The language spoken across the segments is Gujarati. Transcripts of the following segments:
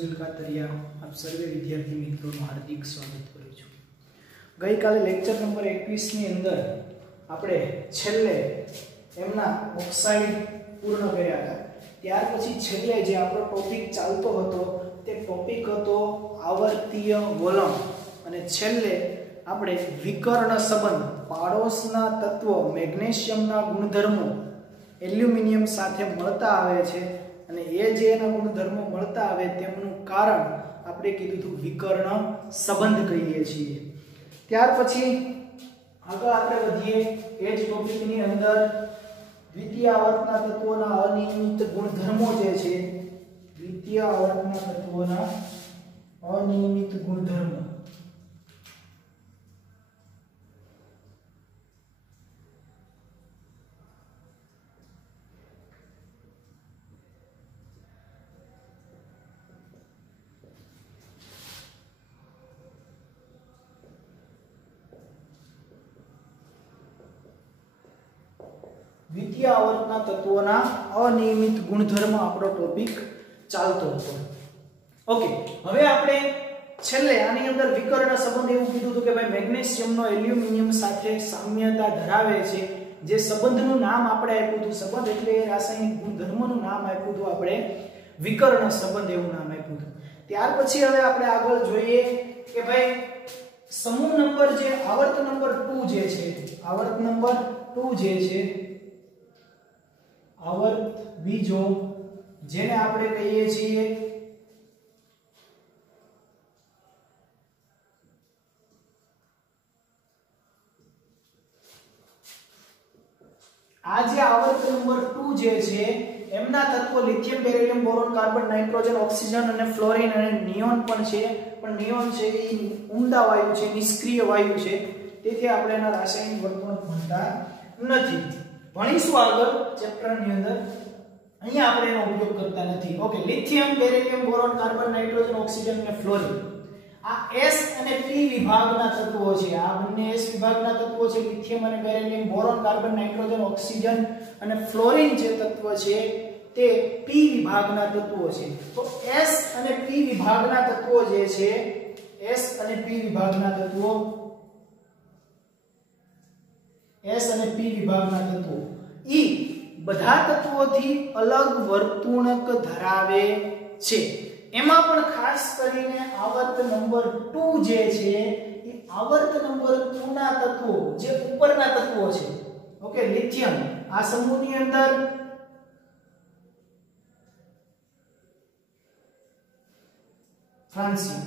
सुनील कातरिया आप सर्वे विद्यार्थी मित्रों हार्दिक स्वागत करूं છું। गई काले लेक्चर नंबर 21 ની અંદર આપણે છેલ્લે એમના ઓક્સાઇડ પૂર્ણ કર્યા હતા। ત્યાર પછી છેલ્લે જે આપણો ટોપિક ચાલતો હતો તે ટોપિક હતો આવર્તીય વલણ અને છેલ્લે આપણે વિકર્ણ સંબંધ પાડોશના તત્વો મેગ્નેશિયમના ગુણધર્મો એલ્યુમિનિયમ સાથે મળતા આવે છે અને એ જે એના ગુણધર્મો મળતા આવે તેમનું કારણ આપણે કીધું હતું વિકર્ણ સંબંધ કહીએ છીએ। ત્યાર પછી આગળ આપણે વધીએ એ જ ટોપિકની અંદર દ્વિતીય આવર્તના તત્વોના અનિયમિત ગુણધર્મો જે છે દ્વિતીય આવર્તના તત્વોના અનિયમિત ગુણધર્મો द्वितीय आवर्तना तत्वोना अनियमित गुणधर्म आपणो टॉपिक चालतो हतो। ओके, हवे आपणे छेल्ले आनी अंदर विकर्ण संबंध एवुं कीधुं हतुं के भाई मेग्नेशियमनो एल्युमिनियम साथे साम्यता धरावे छे। जे संबंधनुं नाम आपणे आप्युं हतुं संबंध એટલે रासायनिक गुणधर्मनुं नाम आप्युं हतुं आपणे विकर्ण संबंध एवुं नाम आप्युं हतुं। त्यार पछी हवे आपणे આગળ જોઈએ કે ભાઈ સમૂહ નંબર જે આવર્ત નંબર 2 જે છે આવર્ત નંબર 2 જે છે આવર્ત બીજો જેને આપણે કહીએ છીએ આ જે આવર્ત નંબર 2 જે છે એમના તત્વો lithium beryllium boron carbon nitrogen oxygen અને ફ્લોરિન અને નિયોન પણ છે પણ નિયોન છે એ ઉમદા વાયુ છે નિષ્ક્રિય વાયુ છે તેથી આપણે એના રાસાયણિક વર્તણૂક ભણતા નથી। ભણીશું આગળ ચેપ્ટર ની અંદર અહીંયા આપણે એનો ઉપયોગ કરતા નથી। Okay, lithium beryllium boron carbon nitrogen oxygen અને ફ્લોરિન આ S અને P વિભાગના તત્વો છે। આ બંને S વિભાગના તત્વો છે લિથિયમ અને beryllium boron carbon nitrogen oxygen અને ફ્લોરિન જે તત્વ છે તે P વિભાગના તત્વો છે। તો S અને P વિભાગના તત્વો જે છે S અને P વિભાગના તત્વો S અને P વિભાગના તત્વો ઈ બધા તત્વોથી અલગ વર્તુણક ધરાવે છે। એમાં પણ ખાસ કરીને આવર્ત નંબર 2 જે છે એ આવર્ત નંબર 2 ના તત્વો જે ઉપરના તત્વો છે ઓકે લિથિયમ આ સમૂહની અંદર ફ્રાન્સિયમ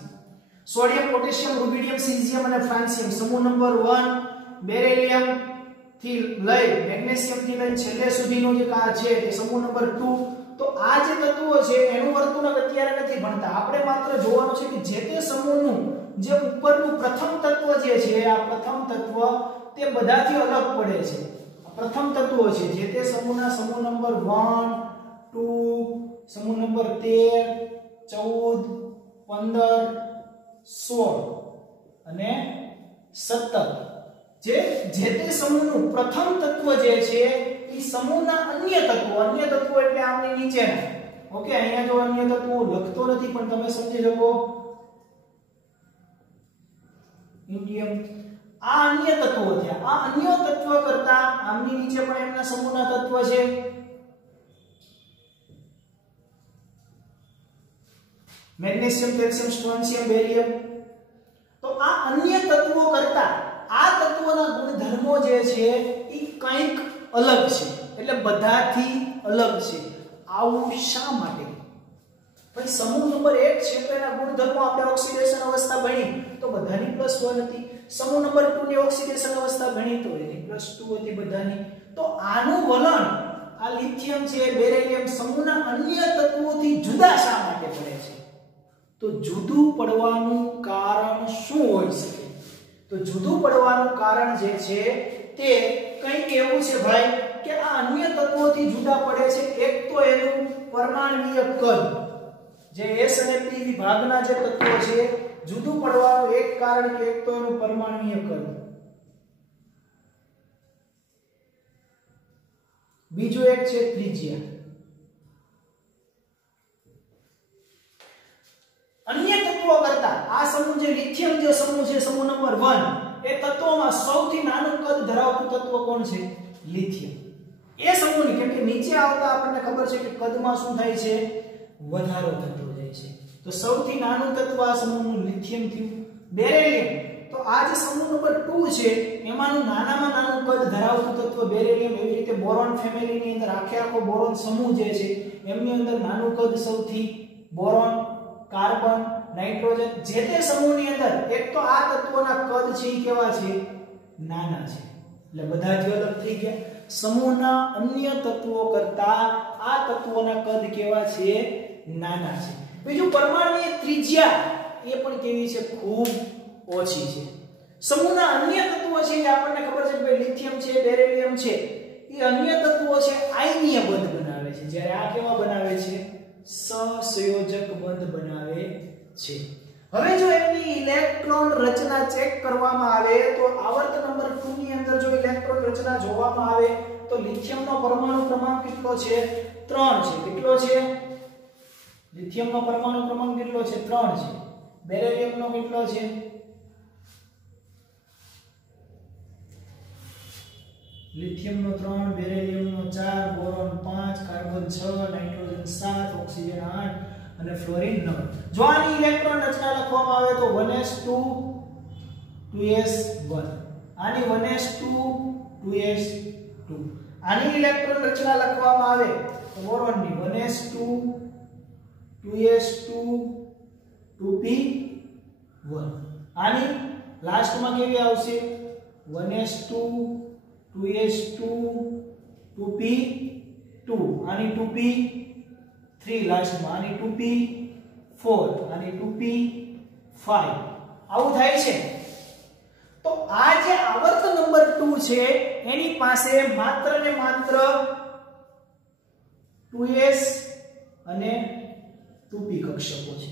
સોડિયમ પોટેશિયમ રૂબિડિયમ સીઝિયમ અને ફ્રાન્સિયમ સમૂહ નંબર 1 બેરિલિયમ થી લઈ મેગ્નેશિયમ થી લઈ છેલ્લે સુધીનો જે કા છે તે સમૂહ નંબર 2 તો આ જે તત્વો છે એનું વર્તણૂક અત્યારે નથી ભણતા આપણે માત્ર જોવાનું છે કે જે તે સમૂહનું જે ઉપરનું પ્રથમ તત્વ જે છે આ પ્રથમ તત્વ તે બધાથી અલગ પડે છે આ પ્રથમ તત્વો છે જે તે સમૂહના સમૂહ નંબર 1 2 સમૂહ નંબર 13 14 15 16 અને 17 જે તે સમૂહનું પ્રથમ તત્વ જે છે ઈ સમૂહના અન્ય તત્વો એટલે આમની નીચેના ઓકે અહીંયા જો અન્ય તત્વો લખતો નથી પણ તમે સમજી શકો ઇન્ડિયમ આ અન્ય તત્વો થયા આ અન્ય તત્વ કરતા આમની નીચે પણ એમના સમૂહના તત્વ છે મેગ્નેશિયમ કેલ્શિયમ સ્ટ્રોન્શિયમ બેરિયમ તો આ અન્ય તત્વો કરતા આ તત્વોના ગુણધર્મો જે છે ઈ કંઈક અલગ છે એટલે બધાથી અલગ છે। આવું શા માટે ભાઈ સમૂહ નંબર 1 છે તો એના ગુણધર્મો આપણે ઓક્સિડેશન અવસ્થા ભણી તો બધાની +1 હતી સમૂહ નંબર 2 ની ઓક્સિડેશન અવસ્થા ભણી તો એની +2 હતી બધાની તો આનું વલણ આ લિથિયમ છે બેરિલિયમ સમૂહના અન્ય તત્વોથી જુદા શા માટે પડે છે તો જુદું પડવાનું કારણ શું હોઈ શકે તો જુદું પડવાનું કારણ જે છે તે કંઈક એવું છે ભાઈ કે આ અન્ય તત્વોથી જુદા પડે છે એક તો એનું પરમાણ્વીય કદ જે S અને P વિભાગના જે તત્વો છે જુદું પડવાનું એક કારણ કે એક તો એનું પરમાણ્વીય કદ બીજો એક છે ત્રિજ્યા આ સમૂહ જે લિથિયમ જે સમૂહ છે સમૂહ નંબર 1 એ તત્વોમાં સૌથી નાનું કદ ધરાવતું તત્વ કોણ છે? લિથિયમ. એ સમૂહની કેમ કે નીચે આવતા આપણને ખબર છે કે કદમાં શું થાય છે? વધારો થતો જાય છે. તો સૌથી નાનું તત્વ આ સમૂહનું લિથિયમ થયું. બેરિલિયમ, તો આ જે સમૂહ નંબર 2 છે એમાંનું નાનામાં નાનું કદ ધરાવતું તત્વ બેરિલિયમ. એવી રીતે બોરોન ફેમિલીની અંદર આખો બોરોન સમૂહ જે છે એમની અંદર નાનું કદ સૌથી બોરોન, કાર્બન, નાઇટ્રોજન, જે તે સમૂહની અંદર એક તો આ તત્વોના કદ છે એ કેવા છે? નાના છે. એટલે બધા જ અલગ થઈ ગયા. સમૂહના અન્ય તત્વો કરતા આ તત્વોના કદ કેવા છે? નાના છે. બીજું પરમાણુની ત્રિજ્યા એ પણ કેવી છે? ખૂબ ઓછી છે. સમૂહના અન્ય તત્વો છે એ આપણને ખબર છે કે ભાઈ લિથિયમ છે, બેરિલિયમ છે, એ અન્ય તત્વો છે આયનીય બંધ બનાવે છે. જ્યારે આ કેવા બનાવે છે? સહસંયોજક બંધ બનાવે છે. હવે જો એમની ઇલેક્ટ્રોન રચના ચેક કરવામાં આવે તો આવર્ત નંબર 2 ની અંદર જો ઇલેક્ટ્રોન રચના જોવામાં આવે તો લિથિયમનો પરમાણુ ક્રમાંક કેટલો છે? 3 છે. કેટલો છે? લિથિયમનો પરમાણુ ક્રમાંક કેટલો છે? 3 છે. બેરિલિયમનો કેટલો છે? લિથિયમનો 3, બેરિલિયમનો 4, બોરોન 5, કાર્બન 6, નાઇટ્રોજન 7, ઓક્સિજન 8 અને ફ્લોરિન 9. જો આની ઇલેક્ટ્રોન રચના લખવામાં આવે તો 1s2 2s1. આની 1s2 2s2. આની ઇલેક્ટ્રોન રચના લખવામાં આવે તો બોરોનની 1s2 2s2 2p1. આની લાસ્ટમાં કેવી આવશે? 1s2 2s2 2p2. આની 2p3 લાસ્ટમાં. આની 2p4. આની 2p5. આવું થાય છે. તો આ જે આવર્ત નંબર 2 છે એની પાસે માત્ર ને માત્ર 2s અને 2p કક્ષકો છે.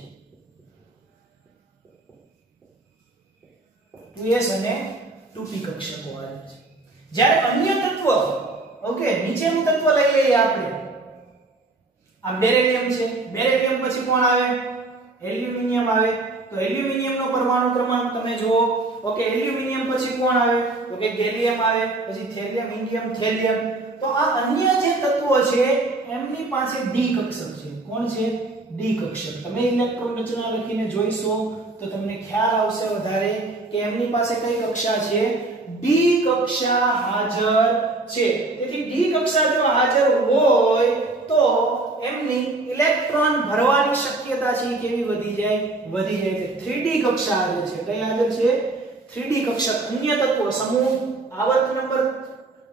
2s અને 2p કક્ષકો આવે છે. જ્યારે અન્ય તત્વ, ઓકે, નીચેનું તત્વ લઈ લઈએ આપણે. આ બેરિલિયમ છે. બેરિલિયમ પછી કોણ આવે? એલ્યુમિનિયમ આવે. તો એલ્યુમિનિયમનો પરમાણુ ક્રમાંક તમે જુઓ. ઓકે, એલ્યુમિનિયમ પછી કોણ આવે? તો કે ગેલિયમ આવે, પછી થેલિયમ, ઇન્ડિયમ, થેલિયમ. તો આ અન્ય જે તત્વો છે એમની પાસે ડી કક્ષક છે. કોણ છે? ડી કક્ષક. તમે ઇલેક્ટ્રોન રચના લખીને જોઈશો તો તમને ખ્યાલ આવશે વધારે કે એમની પાસે કઈ કક્ષા છે? ડી કક્ષા હાજર છે. તેથી ડી કક્ષા જો હાજર હોય તો એમની ઇલેક્ટ્રોન ભરવાની શક્યતા છે કેવી વધી જાય? વધી જાય. કે 3D કક્ષા હાજર છે. કઈ હાજર છે? 3D કક્ષક. અન્ય તત્વો સમૂહ આવર્ત નંબર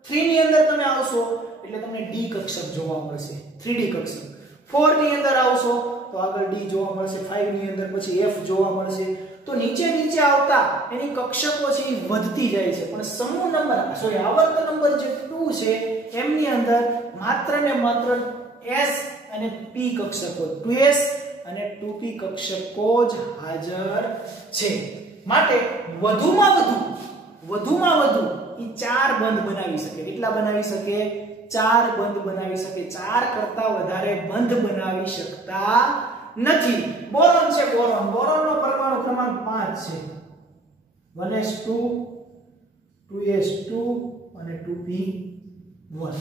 3 ની અંદર તમે આવશો એટલે તમને ડી કક્ષક જોવા મળશે. 3D કક્ષક. 4 ની અંદર આવશો તો આગળ ડી જોવા મળશે. 5 ની અંદર પછી એફ જોવા મળશે. તો નીચે નીચે આવતા એની કક્ષકો છે એ વધતી જાય છે. પણ સમૂહ નંબર આવર્ત નંબર જે 2 છે એમની અંદર માત્ર ને માત્ર s અને p કક્ષકો, 2s અને 2p કક્ષકો જ હાજર છે. માટે વધુમાં વધુ એ 4 બંધ બનાવી શકે. કેટલા બનાવી શકે? 4 બંધ બનાવી શકે. 4 કરતા વધારે બંધ બનાવી શકતા નથી. બોરોન છે. બોરોનનો પરમાણુ ક્રમાંક 5 છે. 1s2 2s2 અને 2p1.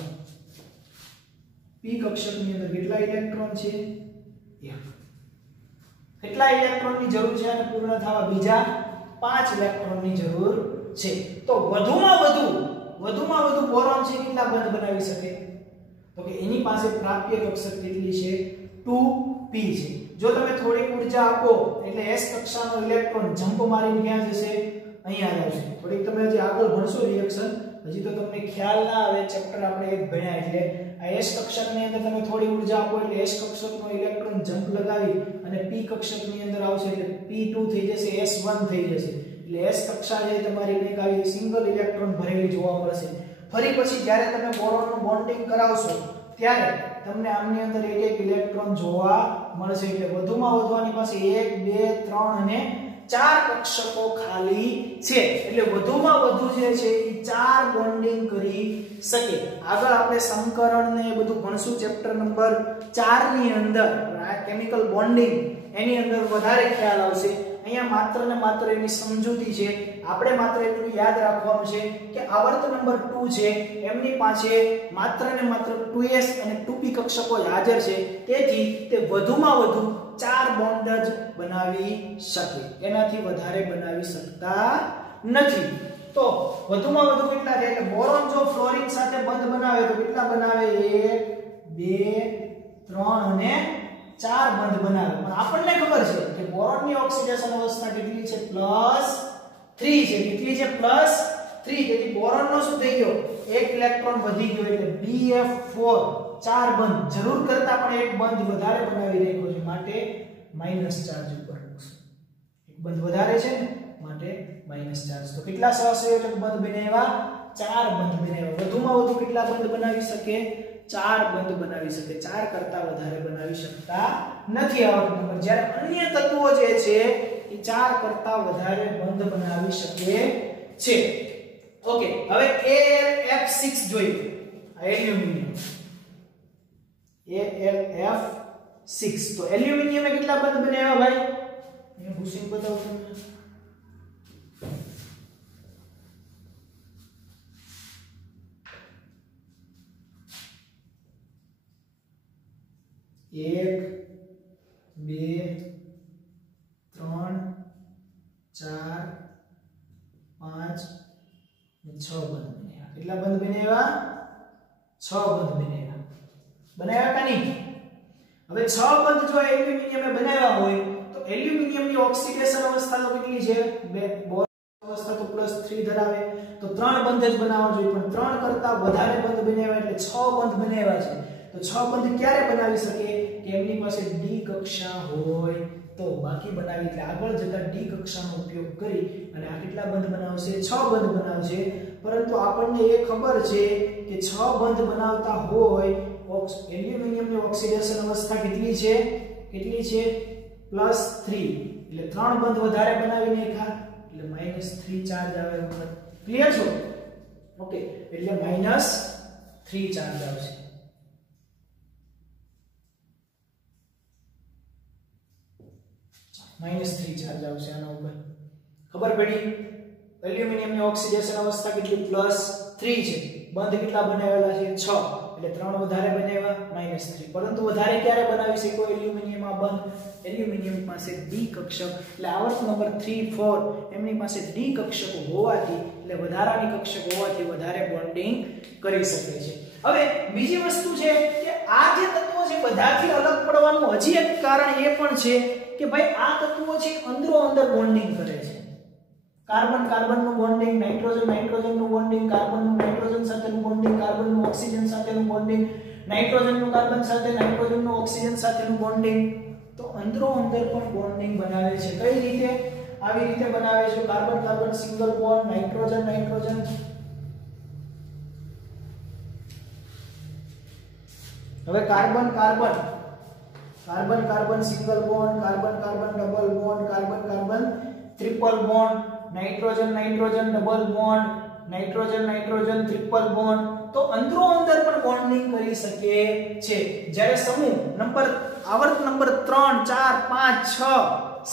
p કક્ષકની અંદર કેટલા ઇલેક્ટ્રોન છે? 1. કેટલા ઇલેક્ટ્રોનની જરૂર છે અને પૂર્ણ થવા? બીજા 5 ઇલેક્ટ્રોનની જરૂર છે. તો વધુમાં વધુ બોરોન છે કેટલા બંધ બનાવી શકે? તો કે એની પાસે પ્રાપ્ય કક્ષક કેટલી છે? 2p છે. જો તમે થોડી ઊર્જા આપો એટલે s કક્ષાનો ઇલેક્ટ્રોન જમ્પ મારીને ક્યાં જશે? અહીંયા આવશે. થોડીક તમે હજી આગળ ભણશો રિએક્શન, હજી તો તમને ખ્યાલ ના આવે. ચેપ્ટર આપણે એક ભણ્યા એટલે આ s કક્ષકની અંદર તમે થોડી ઊર્જા આપો એટલે s કક્ષકનો ઇલેક્ટ્રોન જમ્પ લગાવી અને p કક્ષકની અંદર આવશે એટલે p2 થઈ જશે, s1 થઈ જશે. એટલે s કક્ષા જે તમારી કંઈક આવી સિંગલ ઇલેક્ટ્રોન ભરેલી જોવા મળશે. ફરી પછી જ્યારે તમે બોરોનનું બોન્ડિંગ કરાવશો ત્યારે તમને આમની અંદર એક ઇલેક્ટ્રોન જોવા મળશે. એટલે વધુમાં વધુ આની પાસે 1 2 3 અને 4 કક્ષકો ખાલી છે. એટલે વધુમાં વધુ જે છે એ 4 બોન્ડિંગ કરી શકે. આગળ આપણે સંકરણ ને બધું ભણશું ચેપ્ટર નંબર 4 ની અંદર. આ કેમિકલ બોન્ડિંગ એની અંદર વધારે ખ્યાલ આવશે. અહીંયા માત્ર ને માત્ર એની સમજૂતી છે, આપણે માત્ર એટલું યાદ રાખવાનું છે કે આવર્ત નંબર 2 છે એમની પાસે માત્ર ને માત્ર 2s અને 2p કક્ષકો હાજર છે, તેથી તે વધુમાં વધુ 4 બોન્ડ જ બનાવી શકે, એનાથી વધારે બનાવી શકતા નથી. તો વધુમાં વધુ કેટલા થાય એટલે બોરોન જો ફ્લોરિન સાથે બંધ બનાવે તો કેટલા બનાવે 1 2 3 અને 4 બંધ બનાવે. પણ આપણને ખબર છે કે બોરોનની ઓક્સિડેશન અવસ્થા કેટલી છે +3 છે. કેટલી છે +3. તેથી બોરોનનો શું થઈ ગયો એક ઇલેક્ટ્રોન વધી ગયો એટલે BF4 4 બંધ જરૂર કરતા પણ એક બંધ વધારે બનાવી રહ્યો છે, માટે માઈનસ ચાર્જ ઉપર મૂકશું. એક બંધ વધારે છે ને માટે માઈનસ ચાર્જ. તો કેટલા સહસંયોજક બંધ બનાવ્યા 4 બંધ બનાવ્યા. વધુમાં વધુ કેટલા બંધ બનાવી શકે 4 બંધ બનાવી શકે, 4 કરતા વધારે બનાવી શકતા નથી આવર્ત નંબર. જ્યારે અન્ય તત્વો જે છે એ 4 કરતા વધારે બંધ બનાવી શકે છે. ઓકે, હવે AlF6 જોઈએ. Aluminium AlF6. તો એલ્યુમિનિયમે કેટલા બંધ બનાવ્યા ભાઈ? મેં ભૂસીને બતાવું તમને. एक 2 3 4 5 6 બંધ બન્યા. કેટલા બંધ બન્યા? 6 બંધ બન્યા. બનાવ્યા કે નહીં? હવે 6 બંધ જો એલ્યુમિનિયમે બનાવ્યા હોય તો એલ્યુમિનિયમની ઓક્સિડેશન અવસ્થા તો કેટલી છે? બોરોન અવસ્થા તો +3 ધરાવે, તો 3 બંધ જ બનાવવા જોઈએ, પણ 3 કરતા વધારે બંધ બનાવ્યા એટલે 6 બંધ બનાવ્યા છે. તો 6 બંધ ક્યારે બનાવી શકે કે એમની પાસે ડી કક્ષા હોય તો. બાકી બનાવી એટલે આગળ જતા ડી કક્ષાનો ઉપયોગ કરી અને આ કેટલા બંધ બનાવશે? 6 બંધ બનાવશે. પરંતુ આપણને એ ખબર છે કે 6 બંધ બનાવતા હોય એલ્યુમિનિયમની ઓક્સિડેશન અવસ્થા કેટલી છે? કેટલી છે? +3. એટલે 3 બંધ વધારે બનાવી નાખ્યા એટલે -3 ચાર્જ આવે. ક્લિયર છો? ઓકે, એટલે -3 ચાર્જ આવશે. -3 ચાર્જ આવશે આના ઉપર. ખબર પડી? એલ્યુમિનિયમની ઓક્સિડેશન અવસ્થા કેટલી? +3 છે. બંધ કેટલા બનાવેલા છે? 6. એટલે 3 વધારે બનાવ્યા -3. પરંતુ વધારે ક્યારે બનાવી શકો એલ્યુમિનિયમમાં બંધ? એલ્યુમિનિયમ પાસે ડી કક્ષક એટલે આવર્ત નંબર 3 4 એમની પાસે ડી કક્ષકો હોવાથી એટલે વધારાની કક્ષક હોવાથી વધારે બોન્ડિંગ કરી શકે છે. હવે બીજી વસ્તુ છે કે આ જે તત્વો છે બધાથી અલગ પડવાનું હજી એક કારણ એ પણ છે કે ભાઈ આ તત્વો છે અંદરો અંદર બોન્ડિંગ કરે છે. કાર્બન કાર્બનનું બોન્ડિંગ, નાઇટ્રોજન નાઇટ્રોજનનું બોન્ડિંગ, કાર્બનનું નાઇટ્રોજન સાથેનું બોન્ડિંગ, કાર્બનનું ઓક્સિજન સાથેનું બોન્ડિંગ, નાઇટ્રોજનનું કાર્બન સાથે, નાઇટ્રોજનનું ઓક્સિજન સાથેનું બોન્ડિંગ. તો અંદરો અંદર પણ બોન્ડિંગ બનાવે છે. કઈ રીતે? આવી રીતે બનાવે છે. Carbon carbon single bond, nitrogen nitrogen. હવે carbon carbon carbon carbon single bond, carbon carbon double bond, carbon carbon triple bond, nitrogen nitrogen double bond, nitrogen nitrogen triple bond. તો અંદરો અંદર પણ બોન્ડિંગ કરી શકે છે. જ્યારે સમૂહ નંબર આવર્ત નંબર 3 4 5 6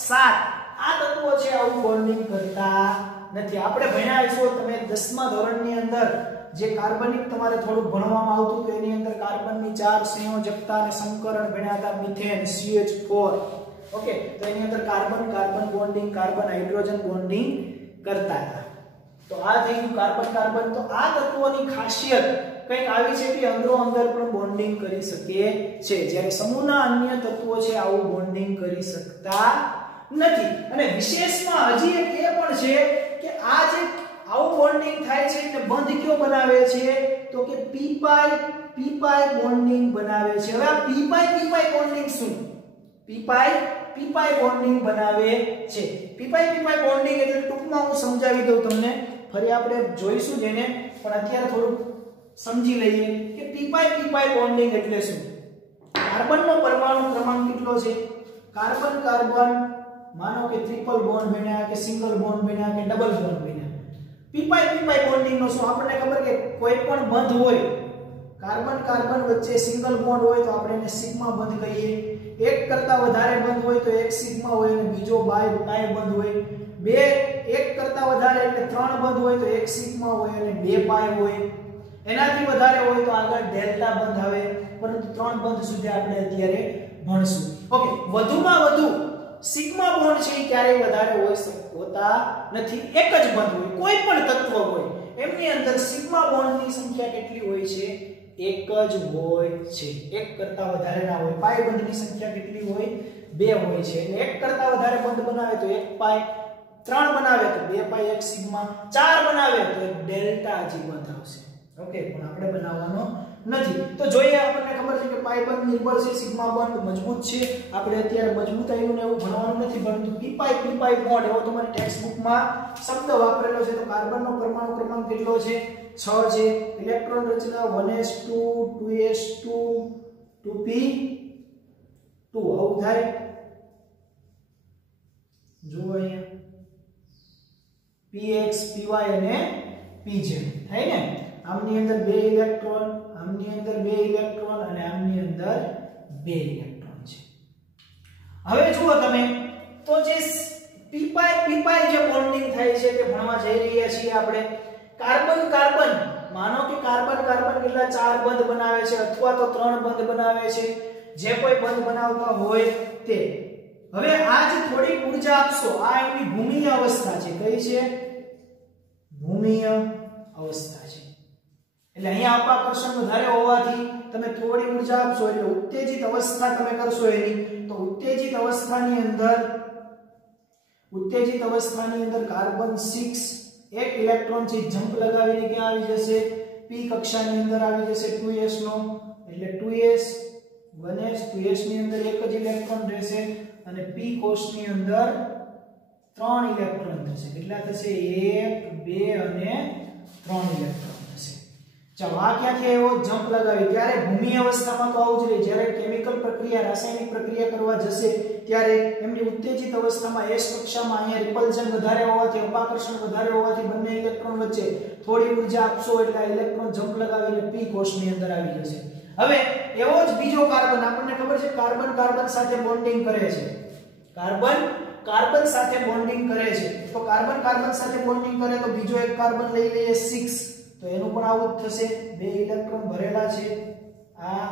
7 આ તત્વો છે આવું બોન્ડિંગ કરતા નથી. આપણે ભણ્યા છો તમે 10મા ધોરણની અંદર જે કાર્બનિક તમારે થોડું ભણવામાં આવતું તો એની અંદર કાર્બનની 4 સંયોજકતા અને સંકરણ ભણ્યા હતા, મિથેન, CH4. ઓકે, તો એની અંદર carbon carbon bonding, carbon hydrogen bonding કરતા હતા. તો આ થઈ ગયું કાર્બન કાર્બન. તો આ તત્વોની ખાસિયત કંઈક આવી છે કે અંદરો અંદર પણ બોન્ડિંગ કરી શકે છે, જ્યારે સમૂહના અન્ય તત્વો છે આવું બોન્ડિંગ કરી શકતા નથી. અને વિશેષમાં હજી એક એ પણ છે કે આ જે આવું બોન્ડિંગ થાય છે એટલે બંધ કયો બનાવે છે તો કે p પાઈ બોન્ડિંગ બનાવે છે. હવે આ p પાઈ બોન્ડિંગ શું? p પાઈ બોન્ડિંગ બનાવે છે. p પાઈ બોન્ડિંગ એટલે ટૂંકમાં હું સમજાવી દઉં તમને, ફરી આપણે જોઈશું જેને, પણ અત્યારે થોડું સમજી લઈએ કે p પાઈ બોન્ડિંગ એટલે શું. કાર્બનનો પરમાણુ ક્રમાંક કેટલો છે? કાર્બન કાર્બન માનો કે ટ્રિપલ બોન્ડ બન્યા કે સિંગલ બોન્ડ બન્યા કે ડબલ બોન્ડ બન્યા. p પાઈ બોન્ડિંગ નો શું આપણને ખબર કે કોઈ પણ બંધ હોય, કાર્બન કાર્બન વચ્ચે સિંગલ બોન્ડ હોય તો આપણે એને સિગ્મા બંધ કહીએ. એક કરતા વધારે બંધ હોય તો એક સિગ્મા હોય અને બીજો પાઈ બંધ હોય, બે એક કરતા વધારે એટલે 3 બંધ હોય તો એક સિગ્મા હોય અને 2 પાઈ હોય, એનાથી વધારે હોય તો આગળ ડેલ્ટા બંધ આવે, પરંતુ 3 બંધ સુધી આપણે અત્યારે ભણશું. ઓકે, વધુમાં વધુ સિગ્મા બોન્ડ છે એ ક્યારેય વધારે હોતા નથી, એક જ બંધ હોય. કોઈ પણ તત્વ હોય એમની અંદર સિગ્મા બોન્ડની સંખ્યા કેટલી હોય છે? એક જ હોય છે, એક કરતા વધારે ના હોય. પાઈ બંધની સંખ્યા કેટલી હોય? 2 હોય છે. એટલે એક કરતા વધારે બંધ બનાવે તો 1 પાઈ, 3 બનાવે તો 2 પાઈ 1 સિગ્મા, 4 બનાવે તો એક ડેલ્ટા જી બંધ આવશે. ઓકે, પણ આપણે બનાવવાનો નથી. તો જોઈએ, આપણને ખબર છે કે પાઈ બંધ નિર્બળ છે, સિગ્મા બંધ મજબૂત છે. આપણે અત્યારે મજબૂતાઈનું એવું ભણવાનું નથી, પરંતુ પી પાઈ બોન્ડ એવો તમારી ટેક્સ્ટ બુકમાં શબ્દ વાપરેલો છે. તો કાર્બનનો પરમાણુ ક્રમાંક કેટલો છે? 6 છે. ઇલેક્ટ્રોન રચના 1s2 2s2 2p2 આવું થાય. જો અહીંયા px py અને pz થાય ને. આમની અંદર 2 ઇલેક્ટ્રોન, આમની અંદર 2 ઇલેક્ટ્રોન અને આમની અંદર 2 ઇલેક્ટ્રોન છે. હવે જુઓ તમે, તો જે પી પાઈ જે બોન્ડિંગ થાય છે તે ભણવા જઈ રહ્યા છીએ આપણે. કાર્બન કાર્બન, માનો કે કાર્બન કેટલા 4 બંધ બનાવે છે અથવા તો 3 બંધ બનાવે છે, જે કોઈ બંધ બનાવતા હોય તે. હવે આ જે થોડી ઊર્જા આપશો, આ એની ભૂમિય અવસ્થા છે. કઈ છે? ભૂમિય અવસ્થા છે. એટલે અહીંયા અપાકર્ષણ વધારે હોવાથી તમે થોડી ઊર્જા આપશો એટલે ઉત્તેજિત અવસ્થા તમે કરશો એની. તો ઉત્તેજિત અવસ્થાની અંદર કાર્બન 6 એક ઇલેક્ટ્રોન છે જમ્પ લગાવીને ક્યાં આવી જશે? p કક્ષાની અંદર આવી જશે 2s નો. એટલે 2s 1s 2s ની અંદર એક જ ઇલેક્ટ્રોન રહેશે અને p કોષની અંદર 3 ઇલેક્ટ્રોન થશે. કેટલા થશે? 1 2 અને 3 ઇલેક્ટ્રોન થશે. ચાલો, આ ક્યાંથી આવ્યો? જમ્પ લગાવી. ત્યારે ભૂમિ અવસ્થામાં તો આવું જ રહે. જ્યારે કેમિકલ પ્રક્રિયા, રાસાયણિક પ્રક્રિયા કરવા જશે ત્યારે એમની ઉત્તેજિત અવસ્થામાં s કક્ષામાં અહીંયા રિપલ્ઝન વધારે હોવાથી, અપાકર્ષણ વધારે હોવાથી બંને ઇલેક્ટ્રોન વચ્ચે થોડી ઊર્જા આપશો એટલે આ ઇલેક્ટ્રોન જમ્પ લગાવીને p કોષની અંદર આવી જશે. હવે એવો જ બીજો કાર્બન, આપણને ખબર છે કાર્બન સાથે બોન્ડિંગ કરે છે. કાર્બન સાથે બોન્ડિંગ કરે છે. તો કાર્બન સાથે બોન્ડિંગ કરે તો બીજો એક કાર્બન લઈ લઈએ 6. તો એનું પણ આવું જ થશે. 2 ઇલેક્ટ્રોન ભરેલા છે, આ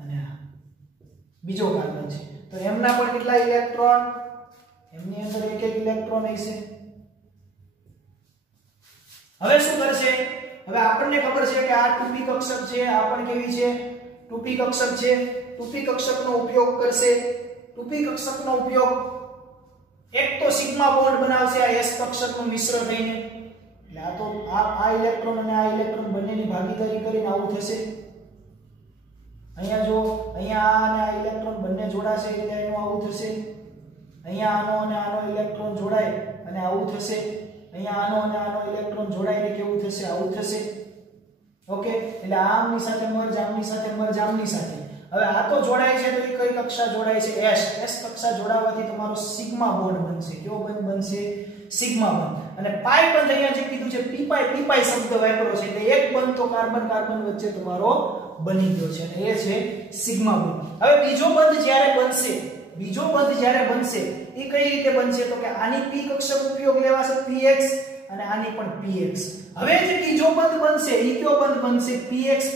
અને આ બીજો કાર્બન છે. તો એમના પણ કેટલા ઇલેક્ટ્રોન? એમની અંદર એક ઇલેક્ટ્રોન હશે. હવે શું કરશે? હવે આપણને ખબર છે કે આ 2p કક્ષક છે, આ પણ કેવી છે? 2p કક્ષક છે. 2p કક્ષકનો ઉપયોગ કરશે. 2p કક્ષકનો ઉપયોગ એક તો સિગ્મા બોન્ડ બનાવશે આ s કક્ષકનું મિશ્ર થઈને. એટલે આ તો આ ઇલેક્ટ્રોન અને આ ઇલેક્ટ્રોન બંનેની ભાગીદારી કરીને આવું થશે. અહીંયા જો, અહીંયા આ અને આ ઇલેક્ટ્રોન બંને જોડાશે એટલે એનું આવું થશે. અહીંયા આનો અને આનો ઇલેક્ટ્રોન જોડાય અને આવું થશે. અહીંયા આનો અને આનો ઇલેક્ટ્રોન જોડાઈને કેવું થશે? આવું થશે. ઓકે, એટલે આમની સાથે મર્જ, આમની સાથે મર્જ, આમની સાથે. હવે આ તો જોડાય છે તો એ કઈ કક્ષા જોડાય છે? s કક્ષા જોડાવાથી તમારો સિગ્મા બોન્ડ બનશે. કયો બંધ બનશે? સિગ્મા બંધ. અને પાઈ બંધ અહીંયા જે કીધું છે પી પાઈ શબ્દ વાપર્યો છે એટલે એક બંધ તો કાર્બન વચ્ચે તમારો બની ગયો છે અને એ છે સિગ્મા બંધ. હવે બીજો બંધ જ્યારે બનશે એ કઈ રીતે બનશે? તો કે આની p કક્ષક ઉપયોગ લેવાશે px અને આની પણ px. હવે જે બીજો બંધ બનશે એ કયો બંધ બનશે?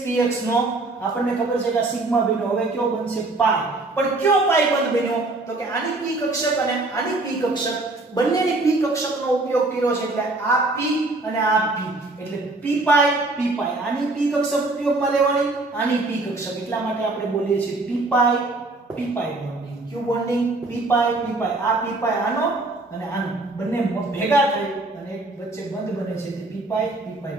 px નો આપણને ખબર છે કે આ સિગ્મા બન્યો. હવે કયો બનશે? પાઈ. પણ કયો પાઈ બંધ બન્યો? તો કે આની p કક્ષક અને આની p કક્ષક બંનેની p કક્ષકનો ઉપયોગ કર્યો છે એટલે આ p અને આ p એટલે p પાઈ આની p કક્ષક ઉપયોગમાં લેવાની, આની p કક્ષક. એટલા માટે આપણે બોલીએ છીએ p પાઈ બોન્ડિંગ. ક્યુ બોન્ડિંગ? p પાઈ આ p પાઈ આનો અને આનો બંને ભેગા થઈ અને એક વચ્ચે બંધ બને છે તે p પાઈ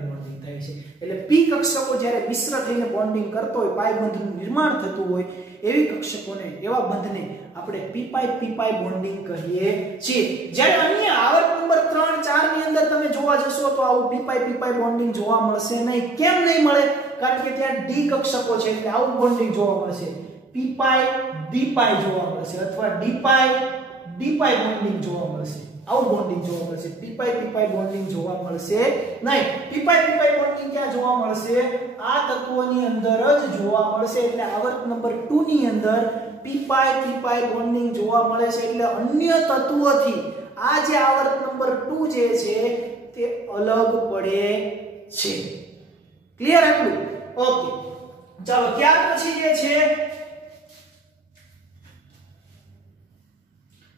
બોન્ડિંગ થાય છે. એટલે p કક્ષકો જ્યારે મિશ્ર થઈને બોન્ડિંગ કરતો હોય, પાઈ બંધનું નિર્માણ થતું હોય એવી કક્ષકોને, એવા બંધને આપણે p પાઈ બોન્ડિંગ કહીએ છીએ. જ્યારે અન્ય આવર્ત નંબર 3 4 ની અંદર તમે જોવા જશો તો આવું p પાઈ બોન્ડિંગ જોવા મળશે નહીં. કેમ નહીં મળે? કારણ કે ત્યાં d કક્ષકો છે એટલે આવું બોન્ડિંગ જોવા મળશે. p પાઈ d પાઈ જોવા મળશે અથવા d પાઈ બોન્ડિંગ જોવા મળશે. આવું બોન્ડિંગ જોવા મળશે. p પાઈ બોન્ડિંગ જોવા મળશે નહીં. p પાઈ બોન્ડિંગ ક્યાં જોવા મળશે? આ તત્વોની અંદર જ જોવા મળશે. એટલે આવર્ત નંબર 2 ની અંદર p p પાઈ બોન્ડિંગ જોવા મળે છે એટલે અન્ય તત્વોથી આ જે આવર્ત નંબર 2 જે છે તે અલગ પડે છે. ક્લિયર આટલું? ઓકે, ચાલો ત્યાર પછી જે છે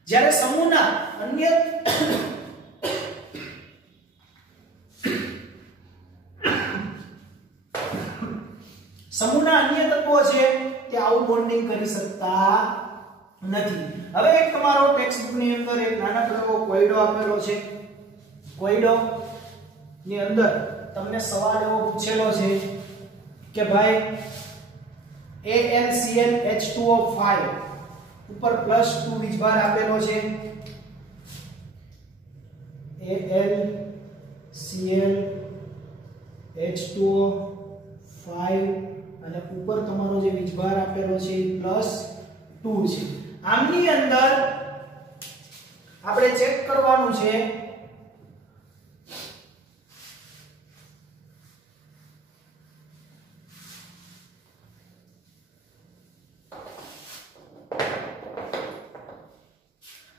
જ્યારે સમૂહના અન્ય તત્વો છે તે આવું બોન્ડિંગ કરી શકતા નથી. હવે એક તમારો ટેક્સ્ટબુક ની અંદર એક નાનકડો કોયડો આપેલો છે. કોયડો ની અંદર તમને સવાલ એવો પૂછેલો છે કે ભાઈ AlClH2O5 ઉપર +2 વીજભાર આપેલો છે. AlClH2O5 અને ઉપર તમારો જે વીજભાર આપેલો છે એ +2 છે. આમની અંદર આપણે ચેક કરવાનું છે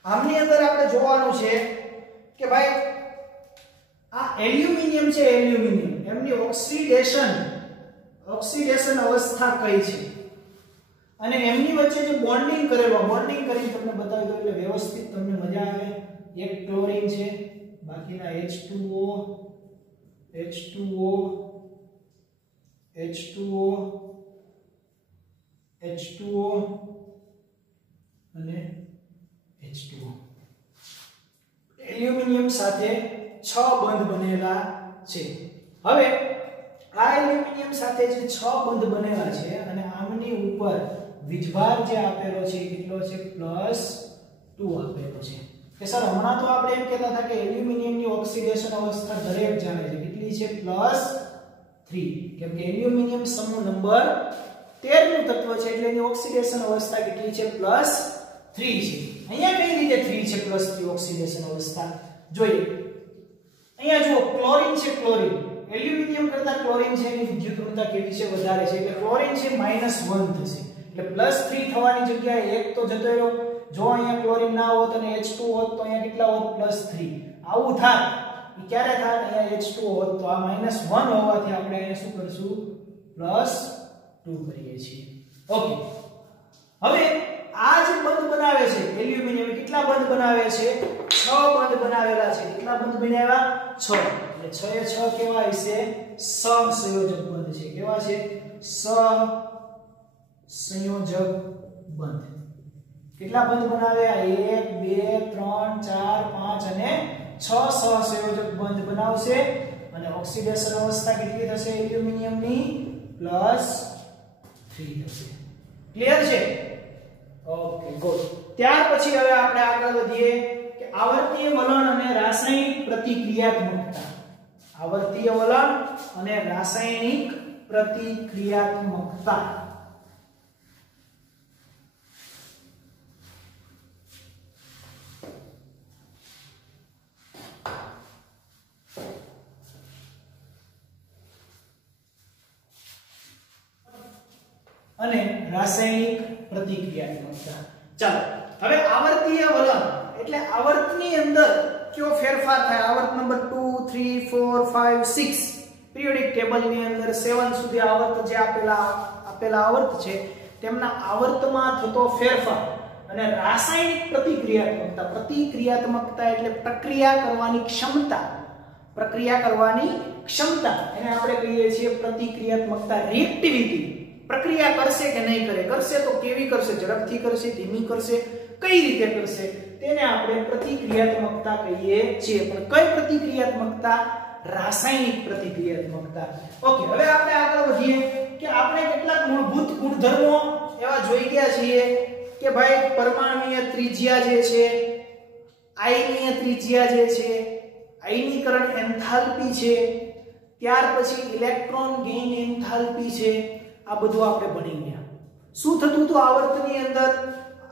આમની અંદર આપણે જોવાનું છે કે ભાઈ આ એલ્યુમિનિયમ છે, એલ્યુમિનિયમ એમની ઓક્સિડેશન અવસ્થા કઈ છે અને એમની વચ્ચે જે બોન્ડિંગ કરેલો, બોન્ડિંગ કરીને તમને બતાવી દઉં એટલે વ્યવસ્થિત તમને મજા આવે. એક ક્લોરીન છે, બાકીના H2O અને H2O. એલ્યુમિનિયમ સાથે 6 બંધ બનેલા છે. હવે આ એલ્યુમિનિયમ સાથે જે 6 બંધ બનેલા છે અને આમની ઉપર વીજભાર જે આપેલો છે કેટલો છે +2 આપેલો છે. કે સર હમણાં તો આપણે એમ કહેતા હતા કે એલ્યુમિનિયમની ઓક્સિડેશન અવસ્થા દરેક જાણે છે, કેટલી છે +3, કેમ કે એલ્યુમિનિયમ સમૂહ નંબર 13 નું તત્વ છે એટલે એની ઓક્સિડેશન અવસ્થા કેટલી છે +3 છે. અહીંયા કઈ રીતે 3 છે +3 ઓક્સિડેશન અવસ્થા જોઈએ. અહીંયા જુઓ ક્લોરીન છે, ક્લોરીન એલ્યુમિનિયમ કરતા ક્લોરીન છે એની વિદ્યુત ઋણતા કેવી છે વધારે છે એટલે ક્લોરીન છે -1 થશે એટલે +3 થવાની જગ્યાએ 1 તો જતો રહ્યો. જો અહીંયા ક્લોરીન ના હોત અને H2 હોત તો અહીંયા કેટલા હોત +3. આવું થાય એ ક્યારે થાય? અહીંયા H2 હોત તો આ -1 હોવાથી આપણે અહીંયા શું કરશું +2 કરીએ છીએ. ઓકે, હવે આ જે બંધ બનાવે છે એલ્યુમિનિયમ કેટલા બંધ બનાવે છે? 6 બંધ બનાવેલા છે. કેટલા બંધ બનાવ્યા? 6. એટલે 6 એ 6 કેવા હશે? સહસંયોજક બંધ છે. કેવા છે? સહસંયોજક બંધ. કેટલા બંધ બનાવ્યા? 1 2 3 4 5 અને 6 સહસંયોજક બંધ બનાવશે અને ઓક્સિડેશન અવસ્થા કેટલી થશે એલ્યુમિનિયમની? +3 થશે. ક્લિયર છે? Okay, good. ત્યાર પછી હવે આપણે આગળ વધીએ કે આવર્તીય વલણ અને રાસાયણિક પ્રતિક્રિયાત્મકતા. આવર્તીય વલણ અને રાસાયણિક પ્રતિક્રિયાત્મકતા. અને રાસાયણિક પ્રતિક્રિયાત્મકતા. ચાલો હવે આવર્તીય વલણ એટલે આવર્તની અંદર કયો ફેરફાર થાય? આવર્ત નંબર 2 3 4 5 6 પિરિયોડિક ટેબલ ની અંદર 7 સુધી આવર્ત જે આપેલા આવર્ત છે તેમના આવર્તમાં થતો ફેરફાર. અને રાસાયણિક પ્રતિક્રિયાત્મકતા. પ્રતિક્રિયાત્મકતા એટલે પ્રક્રિયા કરવાની ક્ષમતા. પ્રક્રિયા કરવાની ક્ષમતા એને આપણે કહીએ છીએ પ્રતિક્રિયાત્મકતા, રિએક્ટિવિટી. પ્રક્રિયા કરશે કે નહીં કરે, કરશે તો કેવી કરશે, ઝડપથી કરશે, ધીમી કરશે, કઈ રીતે કરશે, તેને આપણે પ્રતિક્રિયાત્મકતા કહીએ છીએ. પણ કઈ પ્રતિક્રિયાત્મકતા? રાસાયણિક પ્રતિક્રિયાત્મકતા. ઓકે, હવે આપણે આગળ વધીએ કે આપણે કેટલાક મૂળભૂત ગુણધર્મો એવા જોઈ ગયા છીએ કે ભાઈ પરમાણુય ત્રિજ્યા જે છે, આયનીય ત્રિજ્યા જે છે, આયનીકરણ એન્થાલ્પી છે, ત્યાર પછી ઇલેક્ટ્રોન ગેઇન એન્થાલ્પી છે. આ બધું આપણે ભણી ગયા. શું થતું હતું આવર્તની અંદર?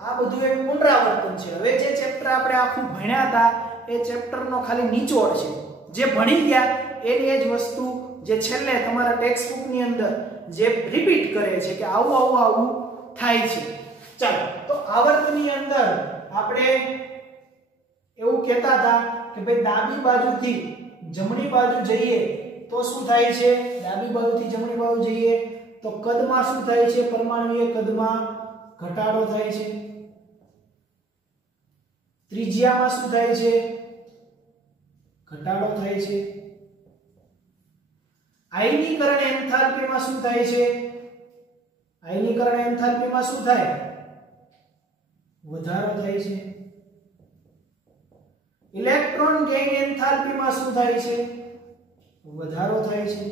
આ બધું એક પુનરાવર્તન છે. હવે જે ચેપ્ટર આપણે આખું ભણ્યા હતા એ ચેપ્ટરનો ખાલી નિચોડ છે. જે ભણી ગયા એની એ જ વસ્તુ જે છેલ્લે તમારા ટેક્સ્ટ બુક ની અંદર જે રિપીટ કરે છે કે આવું થાય છે. ચાલો તો આવર્તની અંદર આપણે એવું કહેતા હતા કે ભાઈ ડાબી બાજુથી જમણી બાજુ જઈએ તો શું થાય છે, ડાબી બાજુથી જમણી બાજુ જઈએ તો કદમાં શું થાય છે, પરમાણુય કદમાં ઘટાડો થાય છે, ત્રિજ્યામાં શું થાય છે, ઘટાડો થાય છે, આયનીકરણ એન્થાલ્પીમાં શું થાય છે, આયનીકરણ એન્થાલ્પીમાં શું થાય, વધારો થાય છે, ઇલેક્ટ્રોન ગેઇન એન્થાલ્પીમાં શું થાય છે, વધારો થાય છે,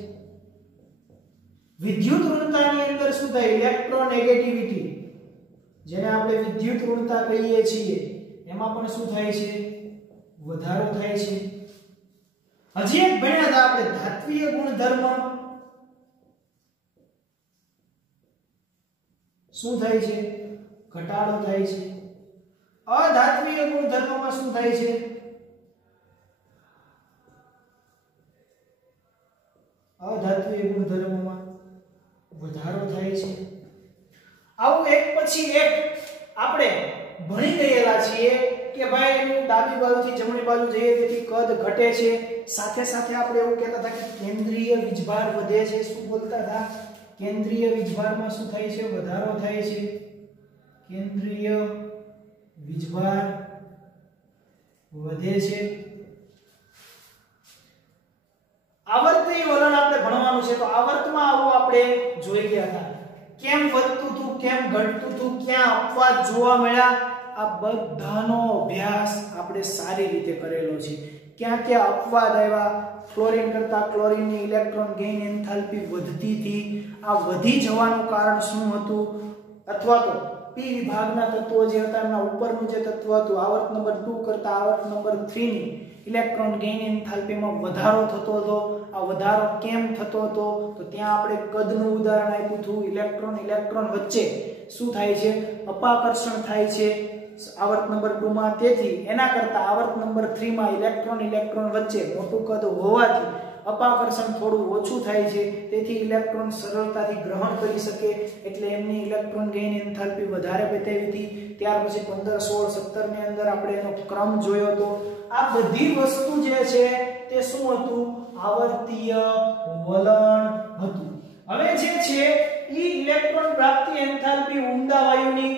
વિદ્યુત ઋણતાની અંદર શું થાય, ઇલેક્ટ્રોનેગેટિવિટી જેને આપણે વિદ્યુત ઋણતા કહીએ છીએ એમાં પણ શું થાય છે, વધારો થાય છે. હજી એક ભણ્યા હતા આપણે ધાત્વિય ગુણધર્મ શું થાય છે, ઘટાડો થાય છે. અધાત્વિય ગુણધર્મમાં શું થાય છે, અધાત્વિય ગુણધર્મમાં વધારો થાય છે. આવું એક પછી એક આપણે ભણી ગયેલા છીએ કે ભાઈ એનું ડાબી બાજુથી જમણી બાજુ જઈએ તેથી કદ ઘટે છે. સાથે સાથે આપણે એવું કહેતા હતા કે કેન્દ્રીય વીજભાર વધે છે. શું બોલતા હતા, કેન્દ્રીય વીજભારમાં શું થાય છે, વધારો થાય છે. કેન્દ્રીય વીજભાર વધે છે. આવર્તીય વલણ આપણે ભણવાનું છે તો આવર્તમાં આવું આપણે જોઈ ગયા હતા. કેમ વધતું હતું, કેમ ઘટતું હતું, ક્યાં અપવાદ જોવા મળ્યા, આ બધાનો અભ્યાસ આપણે સારી રીતે કરેલો છે. ક્યાં ક્યાં અપવાદ આવ્યા, ફ્લોરિન કરતા ક્લોરીનની ઇલેક્ટ્રોન ગેઇન એન્થાલ્પી વધતી હતી, આ વધી જવાનું કારણ શું હતું, અથવા તો પી વિભાગના તત્વો જે હતા એના ઉપરનું જે તત્વ હતું આવર્ત નંબર 2 કરતા આવર્ત નંબર 3 ની ઇલેક્ટ્રોન ગેઇન એન્થાલ્પીમાં વધારો થતો હતો. આ વધારો કેમ થતો હતો તો ત્યાં આપણે કદનું ઉદાહરણ આપ્યું હતું. ઇલેક્ટ્રોન વચ્ચે શું થાય છે, અપાકર્ષણ થાય છે આવર્ત નંબર 2 માં. તેથી એના કરતા આવર્ત નંબર 3 માં ઇલેક્ટ્રોન વચ્ચે મોટું કદ હોવાથી અપાકર્ષણ થોડું ઓછું થાય છે. તેથી ઇલેક્ટ્રોન સરળતાથી ગ્રહણ કરી શકે એટલે એમની ઇલેક્ટ્રોન ગેઇન એન્થાલ્પી વધારે બતાવી હતી. ત્યાર પછી 15, 16, 17 ની અંદર આપણે એનો ક્રમ જોયો હતો. આ બધી વસ્તુ જે છે તે શું હતું, આવર્તીય વલણ હતું. હવે જે છે ઈ ઇલેક્ટ્રોન પ્રાપ્તિ એન્થાલ્પી ઊંડા વાયુની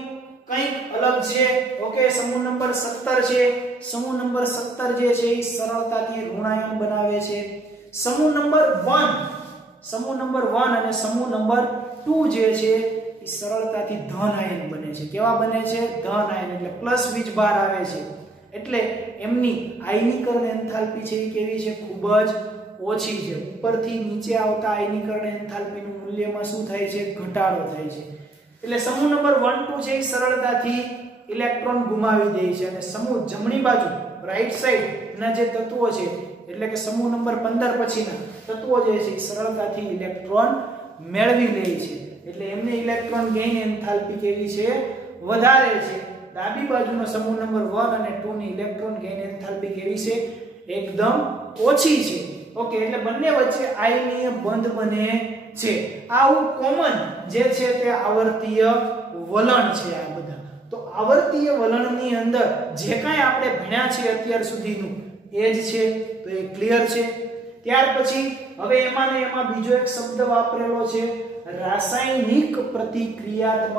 કંઈક અલગ છે. ઓકે, સમૂહ નંબર 17 છે. સમૂહ નંબર 17 જે છે એ સરળતાથી ઋણાયન બનાવે છે. સમૂહ નંબર 1 અને સમૂહ નંબર 2 જે છે એ સરળતાથી ધન આયન બને છે. કેવા બને છે, ધન આયન એટલે પ્લસ વીજભાર આવે છે. એટલે એમની આયનીકરણ એન્થાલ્પી છે એ કેવી છે, ખૂબ જ ઓછી છે. ઉપરથી નીચે આવતા આયનીકરણ એન્થાલ્પીનું મૂલ્યમાં શું થાય છે, ઘટાડો થાય છે. એટલે સમૂહ નંબર 1, 2 છે એ સરળતાથી ઇલેક્ટ્રોન ગુમાવી દે છે. અને સમૂહ જમણી બાજુ રાઈટ સાઈડ ના જે તત્વો છે એટલે કે સમૂહ નંબર 15 પછીના તત્વો જે છે સરળતાથી ઇલેક્ટ્રોન મેળવી લે છે. એટલે એમને ઇલેક્ટ્રોન ગેઇન એન્થાલ્પી કેવી છે, વધારે છે. ડાબી બાજુનો સમૂહ નંબર 1 અને 2 ની ઇલેક્ટ્રોન ગેઇન એન્થાલ્પી કેવી છે, એકદમ ઓછી છે. ઓકે, એટલે બંને વચ્ચે આયનીય બંધ બને છે. આવું કોમન જે છે તે આવર્તીય વલણ છે. આ બધા તો આવર્તીય વલણની અંદર જે કાંઈ આપણે ભણ્યા છે અત્યાર સુધીનું એ જ છે તો એ ક્લિયર છે. ત્યાર પછી હવે એમાં બીજો એક શબ્દ વાપરેલો છે, રાસાયણિક પ્રતિક્રિયાત્મક